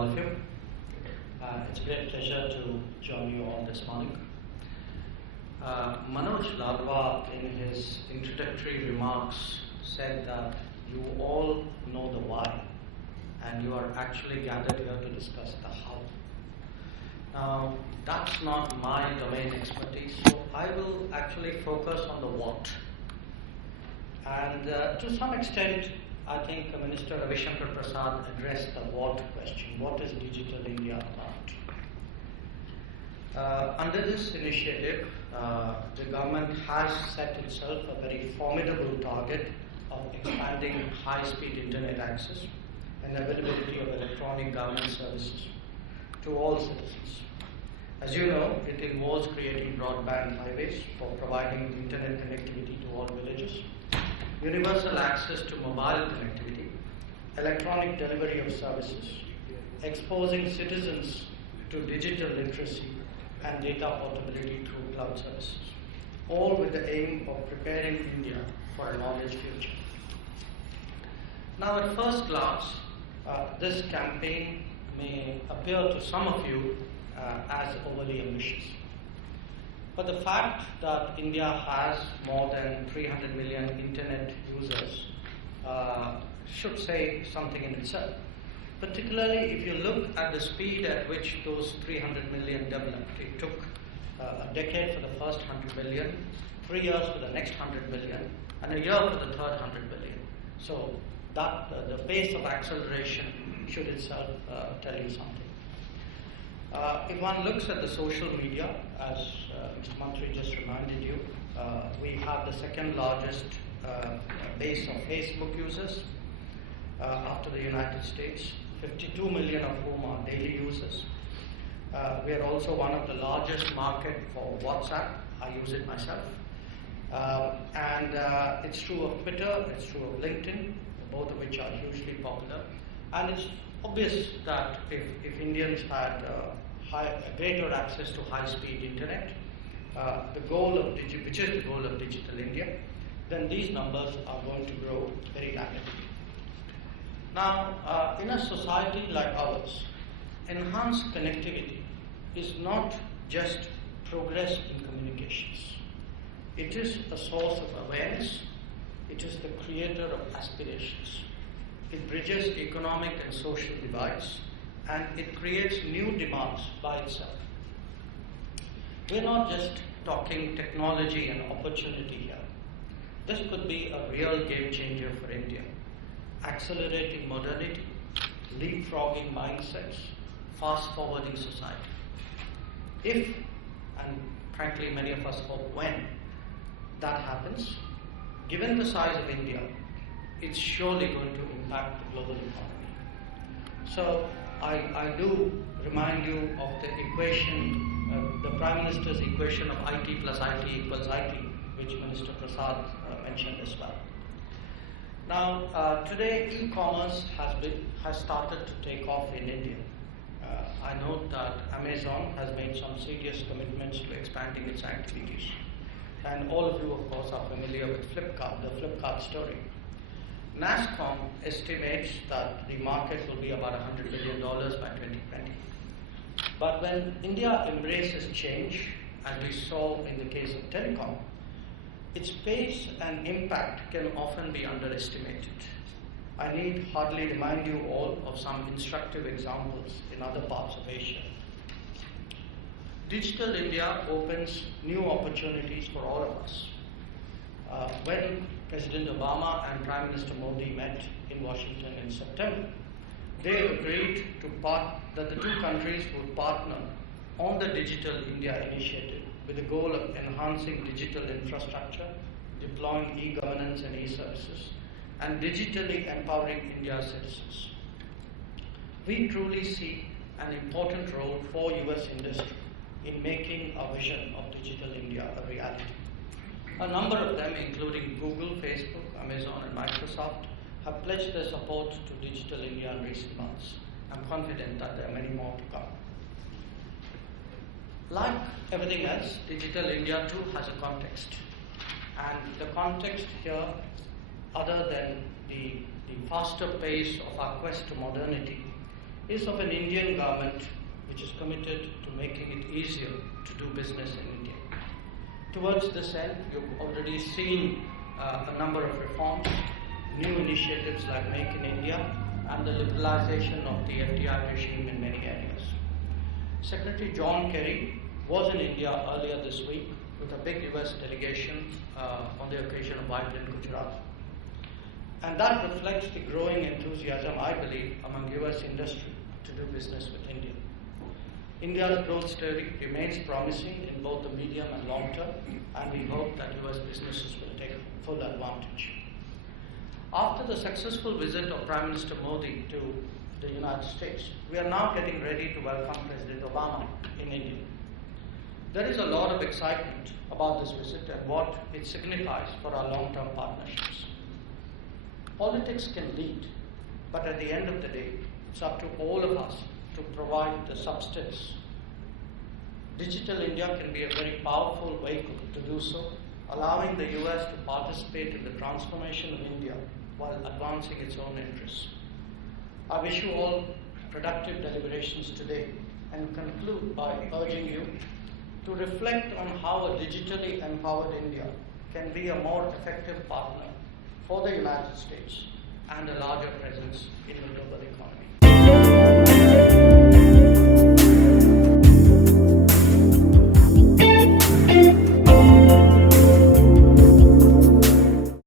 all of you. It's a great pleasure to join you all this morning. Manoj Lalwa, in his introductory remarks, said that you all know the why, and you are actually gathered here to discuss the how. Now, that's not my domain expertise, so I will actually focus on the what. And to some extent, I think Minister Jaishankar addressed the what question. What is Digital India about? Under this initiative, the government has set itself a very formidable target of expanding high-speed internet access and availability of electronic government services to all citizens. As you know, it involves creating broadband highways for providing internet connectivity to all villages, universal access to mobile connectivity, electronic delivery of services, exposing citizens to digital literacy and data portability through cloud services, all with the aim of preparing India for a knowledge future. Now, at first glance, this campaign may appear to some of you as overly ambitious. But the fact that India has more than 300 million internet users should say something in itself. Particularly if you look at the speed at which those 300 million developed. It took a decade for the first 100 million, 3 years for the next 100 million, and a year for the third 100 million. So that the pace of acceleration should itself tell you something. If one looks at the social media, as Mr. Mantri just reminded you, we have the second largest base of Facebook users after the United States, 52 million of whom are daily users. We are also one of the largest market for WhatsApp. I use it myself. And it's true of Twitter, it's true of LinkedIn, both of which are hugely popular. And it's obvious that if Indians had greater access to high-speed internet, which is the goal of Digital India, then these numbers are going to grow very rapidly. Now, in a society like ours, enhanced connectivity is not just progress in communications. It is a source of awareness. It is the creator of aspirations. It bridges economic and social divides, and it creates new demands by itself. We're not just talking technology and opportunity here. This could be a real game changer for India, accelerating modernity, leapfrogging mindsets, fast-forwarding society. If, and frankly many of us hope when, that happens, given the size of India, it's surely going to impact the global economy. So I do remind you of the equation, the Prime Minister's equation of IT plus IT equals IT, which Minister Prasad mentioned as well. Now, today e-commerce has started to take off in India. I note that Amazon has made some serious commitments to expanding its activities. And all of you, of course, are familiar with Flipkart, the Flipkart story. NASSCOM estimates that the market will be about $100 billion by 2020. But when India embraces change, as we saw in the case of telecom, its pace and impact can often be underestimated. I need hardly remind you all of some instructive examples in other parts of Asia. Digital India opens new opportunities for all of us. When President Obama and Prime Minister Modi met in Washington in September, they agreed that the two countries would partner on the Digital India initiative with the goal of enhancing digital infrastructure, deploying e-governance and e-services, and digitally empowering India's citizens. We truly see an important role for US industry in making our vision of Digital India a reality. A number of them, including Google, Facebook, Amazon, and Microsoft, have pledged their support to Digital India in recent months. I'm confident that there are many more to come. Like everything else, Digital India too has a context. And the context here, other than the faster pace of our quest to modernity, is of an Indian government which is committed to making it easier to do business in India. Towards this end, you've already seen a number of reforms, new initiatives like Make in India, and the liberalization of the FDI regime in many areas. Secretary John Kerry was in India earlier this week with a big US delegation on the occasion of Vibrant Gujarat. And that reflects the growing enthusiasm, I believe, among US industry to do business with India. India's growth story remains promising in both the medium and long term, and we hope that US businesses will take full advantage. After the successful visit of Prime Minister Modi to the United States, we are now getting ready to welcome President Obama in India. There is a lot of excitement about this visit and what it signifies for our long-term partnerships. Politics can lead, but at the end of the day, it's up to all of us to provide the substance. Digital India can be a very powerful vehicle to do so, allowing the US to participate in the transformation of India while advancing its own interests. I wish you all productive deliberations today and conclude by urging you to reflect on how a digitally empowered India can be a more effective partner for the United States and a larger presence in the global economy.